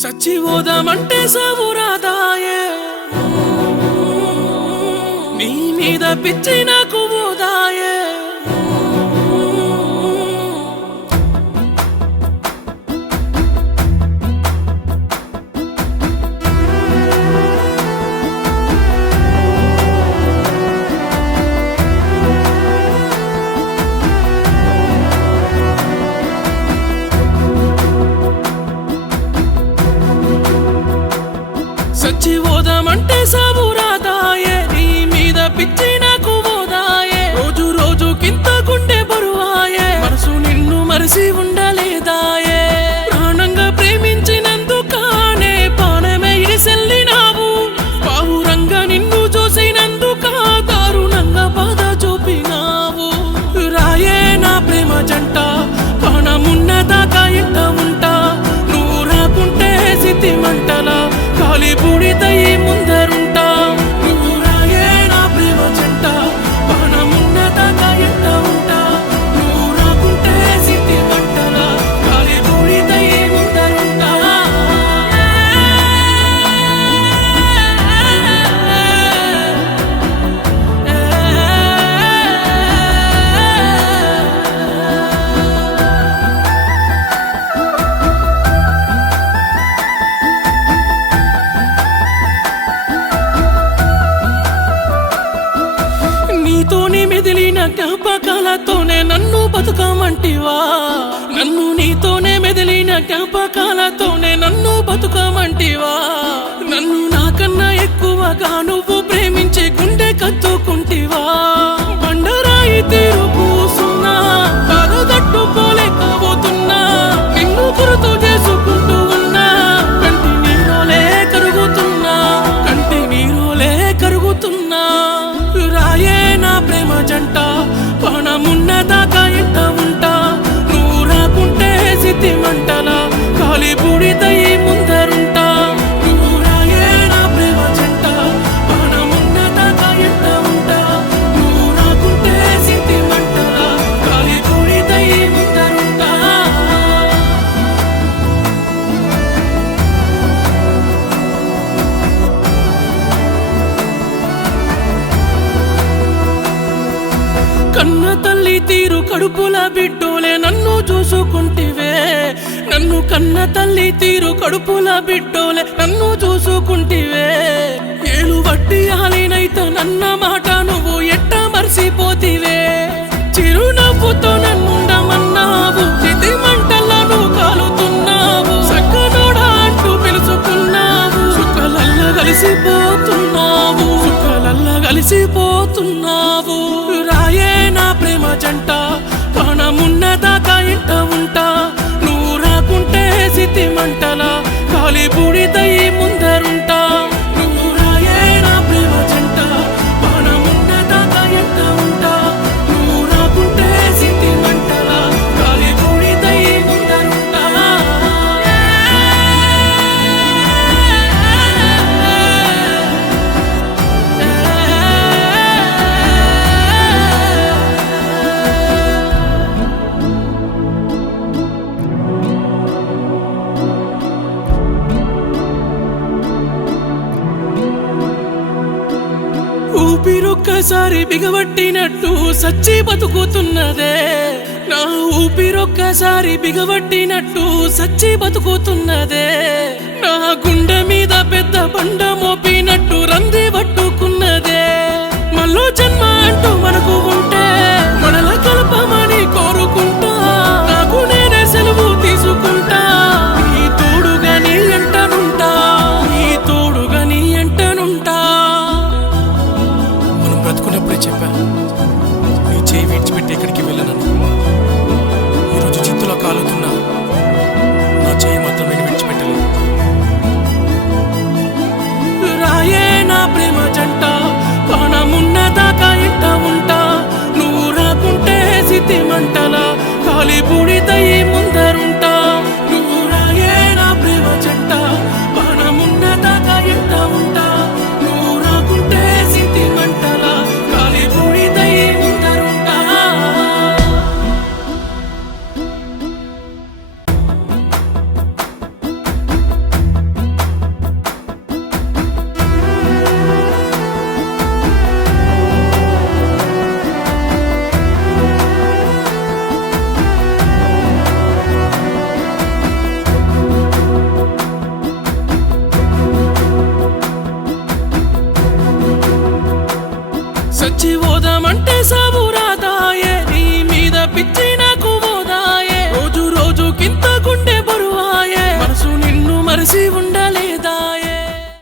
సచ్చిపోదామంటే సావురాదాయే నీ మీద పిచ్చి నాకు పోదాయే సచ్చిపోదామంటే సావురాదాయే నీ మీద పిచ్చి నాకు పోదాయే రోజు రోజుకింత గుండె బరువాయే మనసు నిన్ను మరిసి ఉండలేదాయే ప్రాణంగా ప్రేమించినందుకానే పానమే ఇడిసెల్లినావు పావురంగా నిన్ను చూసినందుక దారుణంగా బాధ చూపినావు రాయే నా ప్రేమ జంట ప్రాణమున్నదాకా ఇంట ఉంటా నువ్వు రాకుంటే సిద్ధి మంటలా కాలి బూడిదై ముందరుంటా నువ్వు రాయే నా ప్రేమ జంట ప్రాణమున్నదాకా ఇంట ఉంటా నువ్వు రాకుంటే సిద్ధి మంటలా కాలి బూడిదై ముందరుంటా నీతోనే మెదిలిన జ్ఞాపకాలతోనే నన్ను బతుకమంటివా నీతోనే మెదిలిన జ్ఞాపకాలతోనే నన్ను బతుకమంటివా నన్ను నాకన్నా ఎక్కువగా నువ్వు ప్రేమించి గుండె కత్తుకుంటివా బండరాయి తీరు కూసున్నా పరుగట్టుకోలేకపోతున్నా నిన్ను గుర్తు చేసుకుంటూ ఉన్నా కంటి నీరోలే కరుగుతున్నా రాయే నా ప్రేమ జంట ప్రాణమున్నదాకా ఇంట ఉంటా నువ్వు రాకుంటే సిద్ధి మంటలా కాలి బూడిదై ముందరుంటా నువ్వు రాయే నా ప్రేమ జంట ప్రాణమున్నదాకా ఇంట ఉంటా నువ్వు రాకుంటే సిద్ధి మంటలా కాలి బూడిదై ముందరుంటా కన్న తల్లి తీరు కడుపుల బిడ్డోలే నన్ను చూసుకుంటివే నన్ను కన్న తల్లి తీరు కడుపుల బిడ్డోలే నన్ను చూసుకుంటివే ఏలు వట్టి ఆలినైత నన్న మాట నువ్వు ఎట్ట మర్చిపోతివే చిరునవ్వుతో నన్నుండమన్నావు చితి మంటలను కాలుతున్నావు సక్కనోడా అంటూ పిలుచుకున్నావు సుఖలల్ల కలిసిపోతున్నావు రాయే నా ప్రేమ జంట ప్రాణమున్నదాకా ఇంట ఉంటా నువ్వు రాకుంటే సిద్ధి మంటలా కాలి బూడిదై ముందరుంటా నువ్వు రాయే నా ప్రేమ జంట ప్రాణమున్నదాకా ఇంట ఉంటా నువ్వు రాకుంటే సిద్ధి మంటలా కాలి బూడిదై ముందరుంటా ఊపిరొక్కసారి బిగబట్టినట్టు సచ్చి బతుకుతున్నదే నా ఊపిరొక్కసారి బిగబట్టినట్టు సచ్చి బతుకుతున్నదే నా గుండె మీద పెద్ద బండ మోపినట్టు రంది పట్టుకున్నదే మళ్ళో జన్మ అంటూ మనకు ఉంటే మనల కలపమని కోరుకుంటా నాకు నేనే సెలవు తీసుకుంటా నీ తోడుగా నీ ఎంటనుంటా బ్రతుకున్నప్పుడే చెప్పా నీ చేయి విడిచిపెట్టి ఎక్కడికి వెళ్ళనని ఈరోజు చిత్తులో కాలుతున్నా నా చేయి మాత్రం నేను విడిచిపెట్టలేదు రాయే నా ప్రేమ జంట ప్రాణమున్నదాకా ఇంట ఉంటా నువ్వు రాకుంటే సిద్ధి చేసావు